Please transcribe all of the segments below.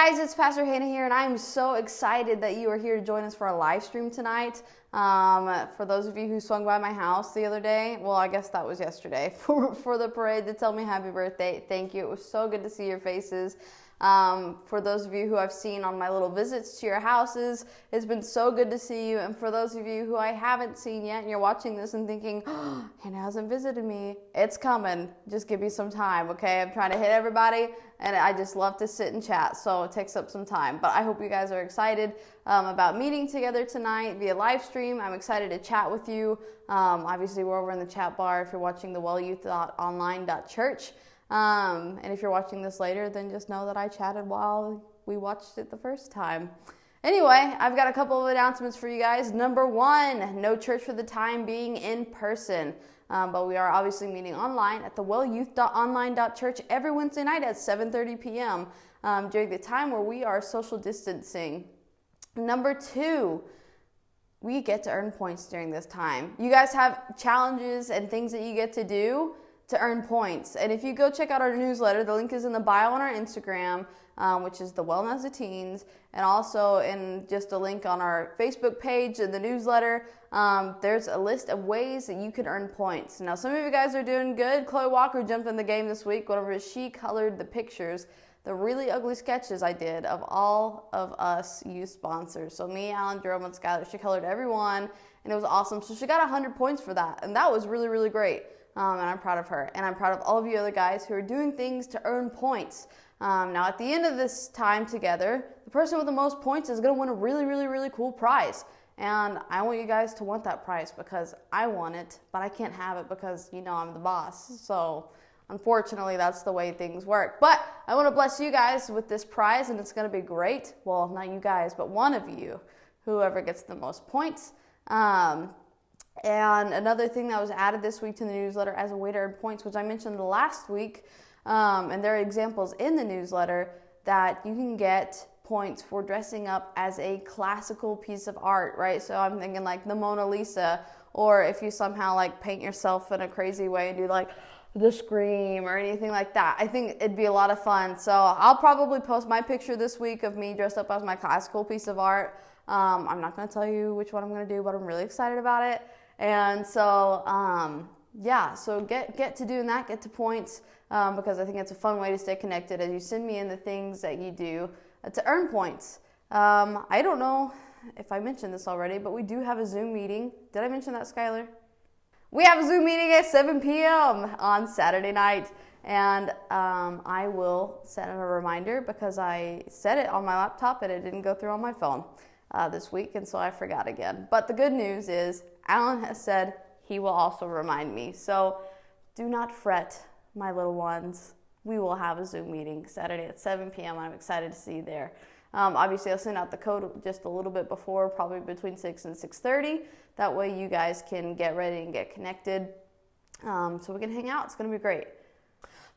guys, it's Pastor Hannah here, and I'm so excited that you are here to join us for our live stream tonight. For those of you who swung by my house the other day, well, I guess that was yesterday, for the parade to tell me happy birthday, thank you. It was so good to see your faces. For those of you who I've seen on my little visits to your houses, it's been so good to see you. And for those of you who I haven't seen yet and you're watching this and thinking, oh, Hannah hasn't visited me, it's coming. Just give me some time, okay? I'm trying to hit everybody, and I just love to sit and chat, so it takes up some time. But I hope you guys are excited about meeting together tonight via live stream. I'm excited to chat with you. Obviously, we're over in the chat bar if you're watching the wellyouth.online.church. And if you're watching this later, then just know that I chatted while we watched it the first time. Anyway, I've got a couple of announcements for you guys. Number one, no church for the time being in person. But we are obviously meeting online at the wellyouth.online.church every Wednesday night at 7:30 p.m. During the time where we are social distancing. Number two, we get to earn points during this time. You guys have challenges and things that you get to do to earn points. And if you go check out our newsletter, the link is in the bio on our Instagram, which is the Wellness of Teens, and also in just a link on our Facebook page in the newsletter. There's a list of ways that you can earn points. Now, some of you guys are doing good. Chloe Walker jumped in the game this week whenever she colored the pictures, the really ugly sketches I did of all of us youth sponsors. So me, Alan, Jerome, and Skiler, she colored every one, and it was awesome. So she got 100 points for that, and that was really, really great. And I'm proud of her. And I'm proud of all of you other guys who are doing things to earn points. Now, at the end of this time together, the person with the most points is going to win a really, really, really cool prize. And I want you guys to want that prize because I want it, but I can't have it because, you know, I'm the boss. So, unfortunately, that's the way things work. But I want to bless you guys with this prize, and it's going to be great. Well, not you guys, but one of you, whoever gets the most points. And another thing that was added this week to the newsletter as a way to earn points, which I mentioned last week, and there are examples in the newsletter that you can get points for dressing up as a classical piece of art, right? So I'm thinking like the Mona Lisa, or if you somehow like paint yourself in a crazy way and do like the Scream or anything like that. I think it'd be a lot of fun. So I'll probably post my picture this week of me dressed up as my classical piece of art. I'm not going to tell you which one I'm going to do, but I'm really excited about it. And so, yeah, so get to doing that, get to points, because I think it's a fun way to stay connected as you send me in the things that you do to earn points. I don't know if I mentioned this already, but we do have a Zoom meeting. Did I mention that, Skiler? We have a Zoom meeting at 7 p.m. on Saturday night, and I will set a reminder because I set it on my laptop and it didn't go through on my phone this week, and so I forgot again. But the good news is Alan has said he will also remind me. So do not fret, my little ones. We will have a Zoom meeting Saturday at 7 p.m. I'm excited to see you there. Obviously, I'll send out the code just a little bit before, probably between 6 and 6:30. That way you guys can get ready and get connected so we can hang out. It's going to be great.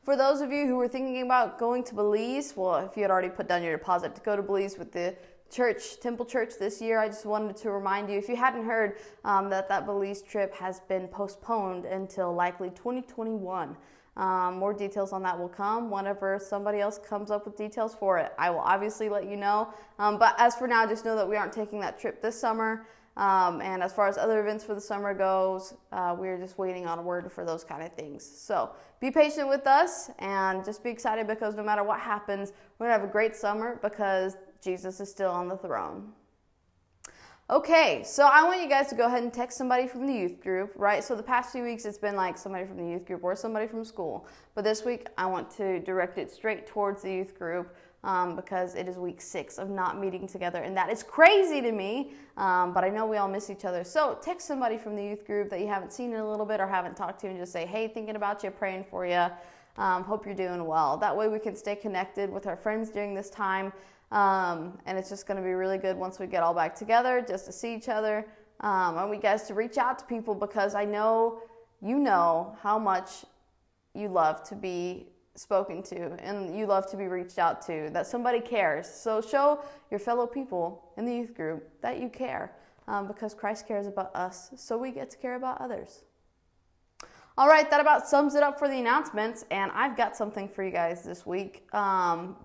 For those of you who were thinking about going to Belize, well, if you had already put down your deposit to go to Belize with the Temple Church this year, I just wanted to remind you, if you hadn't heard, that Belize trip has been postponed until likely 2021. More details on that will come whenever somebody else comes up with details for it. I will obviously let you know. But as for now, just know that we aren't taking that trip this summer. And as far as other events for the summer goes, we're just waiting on a word for those kind of things. So be patient with us and just be excited because no matter what happens, we're going to have a great summer because Jesus is still on the throne. Okay, so I want you guys to go ahead and text somebody from the youth group, right? So the past few weeks, it's been like somebody from the youth group or somebody from school. But this week, I want to direct it straight towards the youth group because it is week 6 of not meeting together. And that is crazy to me, but I know we all miss each other. So text somebody from the youth group that you haven't seen in a little bit or haven't talked to and just say, hey, thinking about you, praying for you. Hope you're doing well. That way we can stay connected with our friends during this time. And it's just going to be really good once we get all back together just to see each other. I want you guys to reach out to people because I know you know how much you love to be spoken to and you love to be reached out to, that somebody cares. So show your fellow people in the youth group that you care because Christ cares about us, so we get to care about others. All right, that about sums it up for the announcements, and I've got something for you guys this week.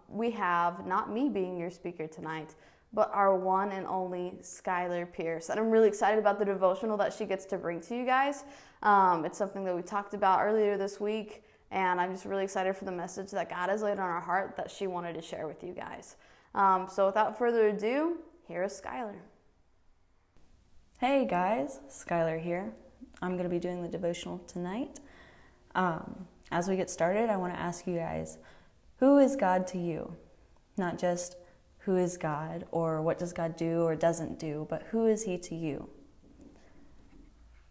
We have not me being your speaker tonight, but our one and only Skiler Pierce, and I'm really excited about the devotional that she gets to bring to you guys. It's something that we talked about earlier this week, and I'm just really excited for the message that God has laid on our heart that she wanted to share with you guys. So without further ado, here is Skiler. Hey guys, Skiler here. I'm going to be doing the devotional tonight. As we get started, I want to ask you guys, who is God to you? Not just who is God or what does God do or doesn't do, but who is He to you?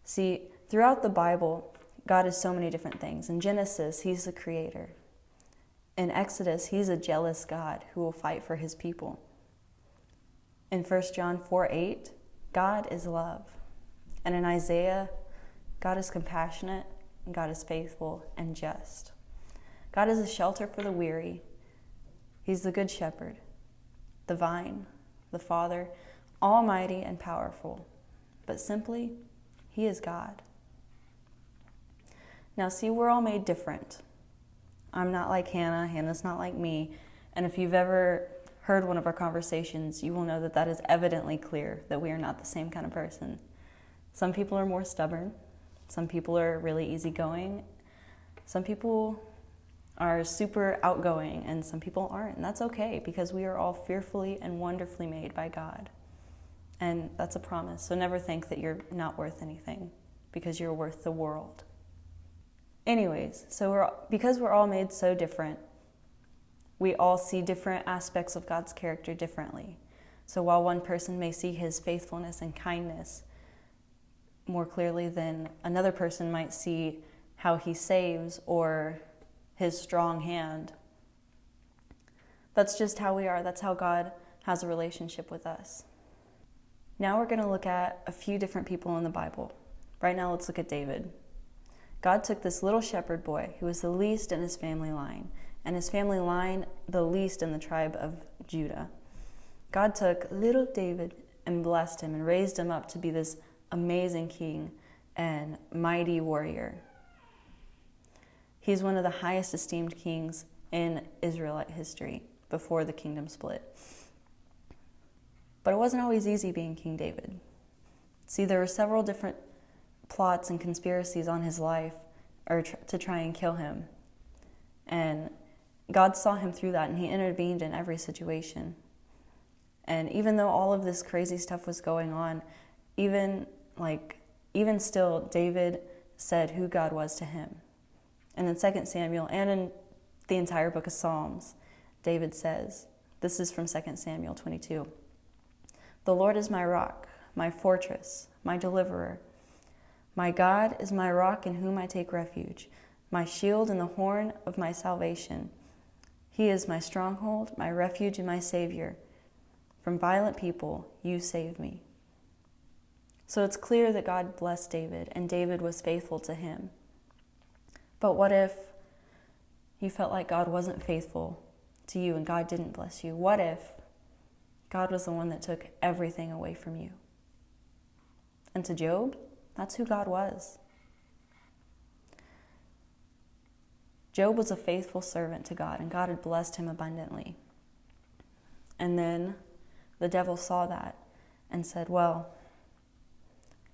See, throughout the Bible, God is so many different things. In Genesis, He's the creator. In Exodus, He's a jealous God who will fight for His people. In 1 John 4:8, God is love. And in Isaiah, God is compassionate, and God is faithful and just. God is a shelter for the weary. He's the good shepherd, the vine, the Father, almighty and powerful. But simply, He is God. Now see, we're all made different. I'm not like Hannah, Hannah's not like me, and if you've ever heard one of our conversations, you will know that that is evidently clear, that we are not the same kind of person. Some people are more stubborn. Some people are really easygoing. Some people are super outgoing, and some people aren't. And that's okay, because we are all fearfully and wonderfully made by God. And that's a promise. So never think that you're not worth anything, because you're worth the world. Anyways, because we're all made so different, we all see different aspects of God's character differently. So while one person may see His faithfulness and kindness more clearly than another person might see how He saves or His strong hand, that's just how we are. That's how God has a relationship with us. Now we're going to look at a few different people in the Bible. Right now, let's look at David. God took this little shepherd boy who was the least in his family line, and his family line the least in the tribe of Judah. God took little David and blessed him and raised him up to be this amazing king and mighty warrior. He's one of the highest esteemed kings in Israelite history before the kingdom split. But it wasn't always easy being King David. See, there were several different plots and conspiracies on his life to try and kill him. And God saw him through that, and He intervened in every situation. And even though all of this crazy stuff was going on, even still, David said who God was to him. And in 2 Samuel and in the entire book of Psalms, David says, this is from 2 Samuel 22, "The Lord is my rock, my fortress, my deliverer. My God is my rock in whom I take refuge, my shield and the horn of my salvation. He is my stronghold, my refuge, and my Savior. From violent people you save me." So it's clear that God blessed David, and David was faithful to Him. But what if you felt like God wasn't faithful to you and God didn't bless you? What if God was the one that took everything away from you? And to Job, that's who God was. Job was a faithful servant to God, and God had blessed him abundantly. And then the devil saw that and said, well,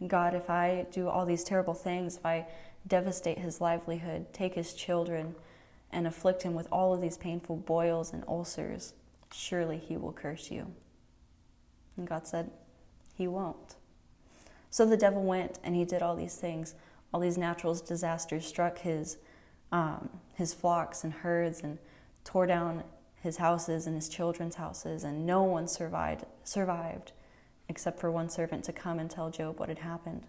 God, if I do all these terrible things, if I devastate his livelihood, take his children, and afflict him with all of these painful boils and ulcers, surely He will curse you. And God said, He won't. So the devil went and he did all these things. All these natural disasters struck his flocks and herds and tore down his houses and his children's houses, and no one survived except for one servant to come and tell Job what had happened.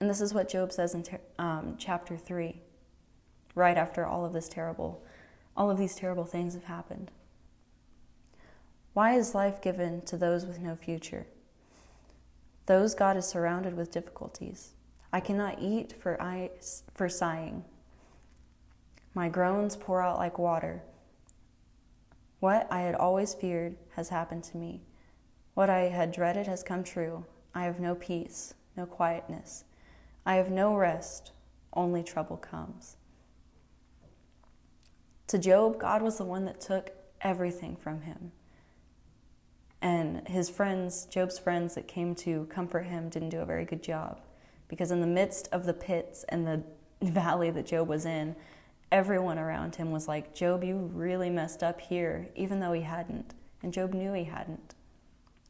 And this is what Job says in chapter 3, right after all of these terrible things have happened. Why is life given to those with no future? Those God is surrounded with difficulties. I cannot eat for sighing. My groans pour out like water. What I had always feared has happened to me. What I had dreaded has come true. I have no peace, no quietness. I have no rest. only trouble comes. To Job, God was the one that took everything from him. And his friends, Job's friends that came to comfort him, didn't do a very good job. Because in the midst of the pits and the valley that Job was in, everyone around him was like, Job, you really messed up here, even though he hadn't. And Job knew he hadn't.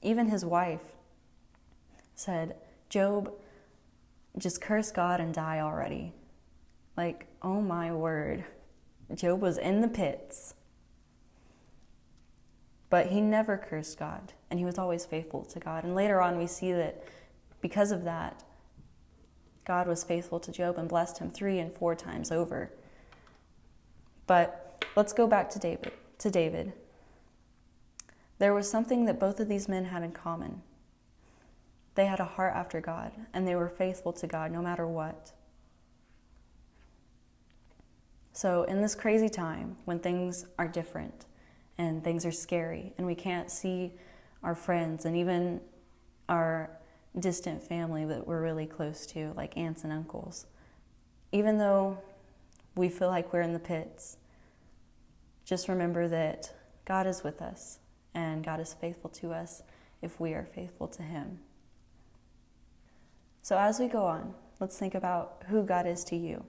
Even his wife said, Job, just curse God and die already. Like, oh my word. Job was in the pits. But he never cursed God, and he was always faithful to God. And later on we see that because of that, God was faithful to Job and blessed him 3 and 4 times over. But let's go back to David. There was something that both of these men had in common. They had a heart after God, and they were faithful to God no matter what. So in this crazy time, when things are different and things are scary and we can't see our friends and even our distant family that we're really close to, like aunts and uncles, even though we feel like we're in the pits, just remember that God is with us and God is faithful to us if we are faithful to Him. So as we go on, let's think about who God is to you.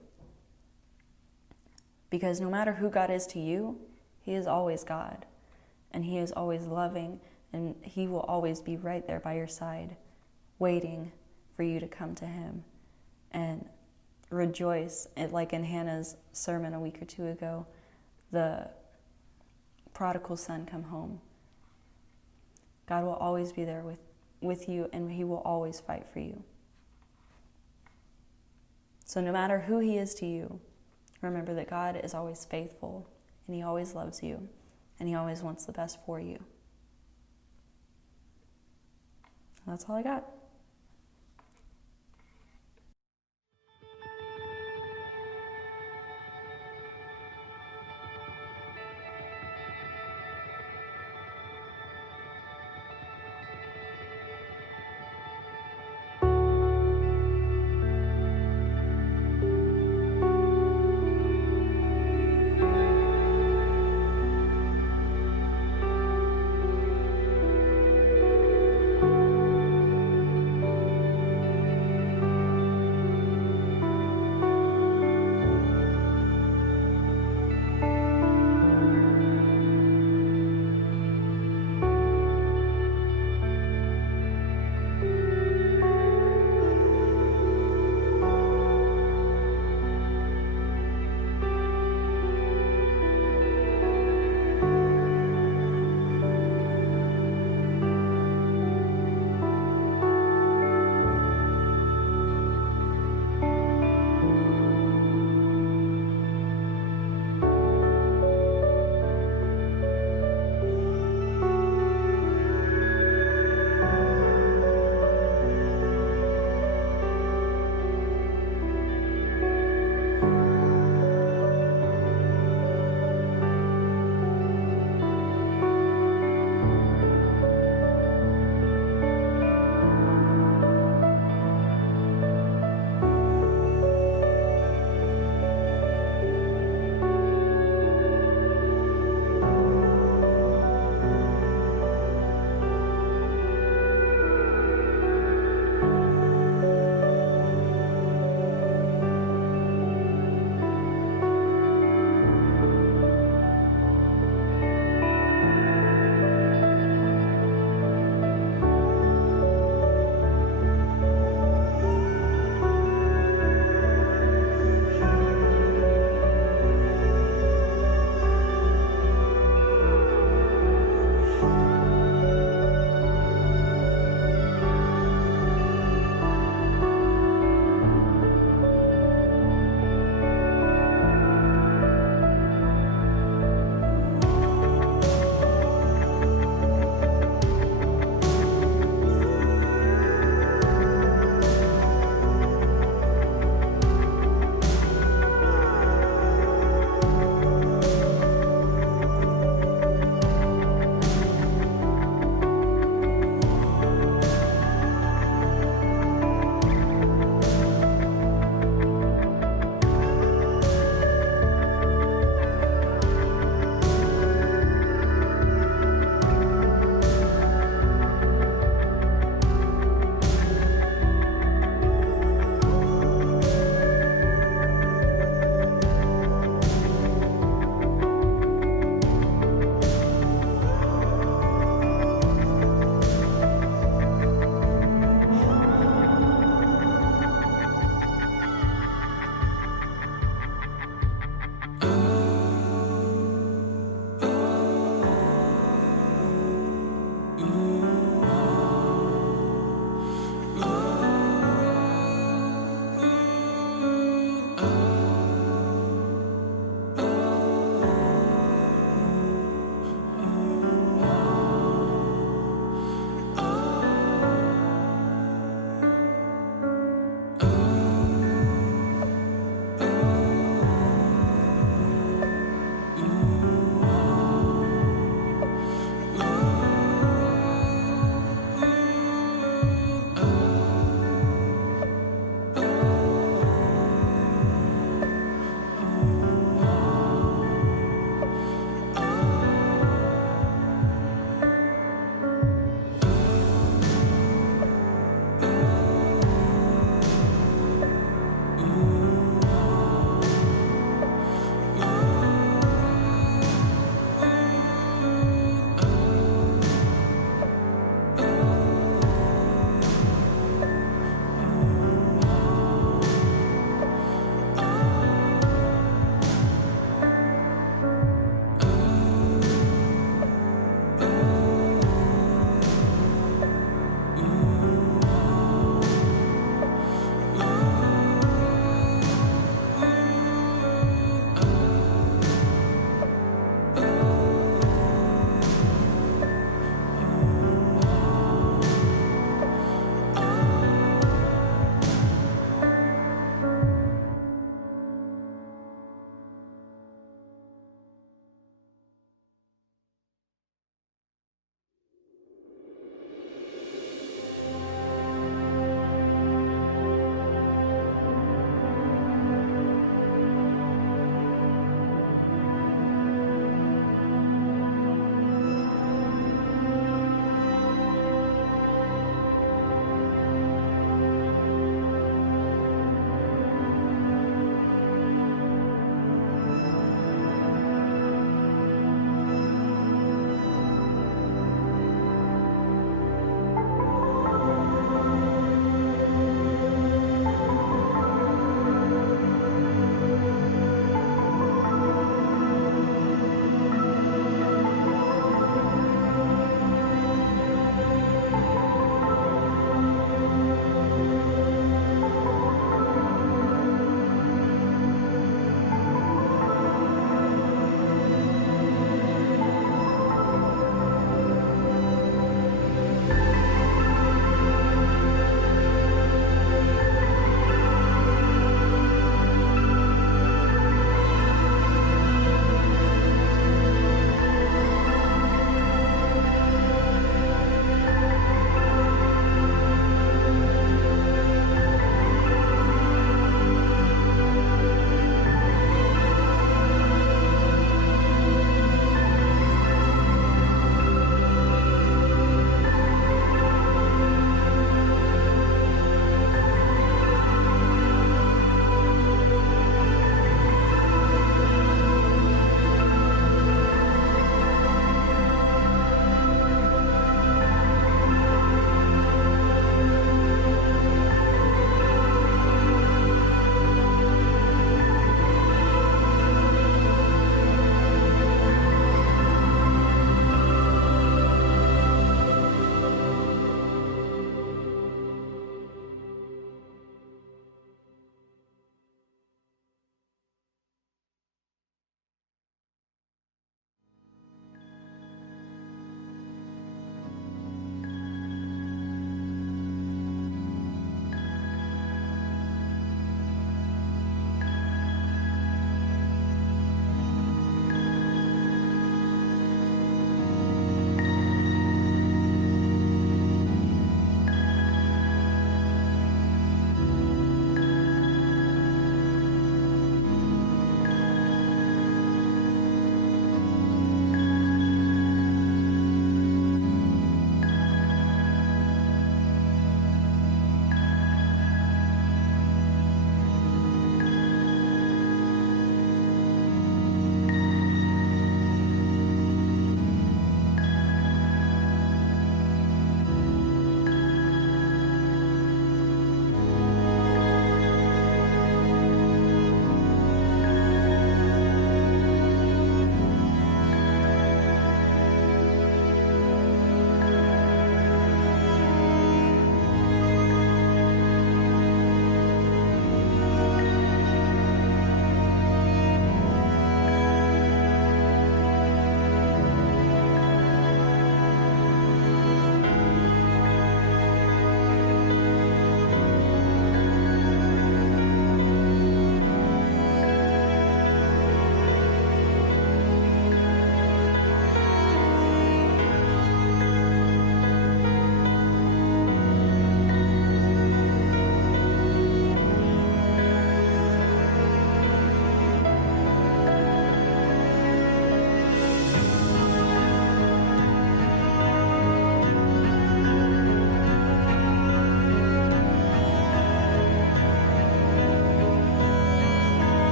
Because no matter who God is to you, He is always God. And He is always loving, and He will always be right there by your side, waiting for you to come to Him and rejoice. Like in Hannah's sermon a week or two ago, the prodigal son come home. God will always be there with you, and He will always fight for you. So no matter who He is to you, remember that God is always faithful, and He always loves you, and He always wants the best for you. That's all I got.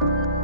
day.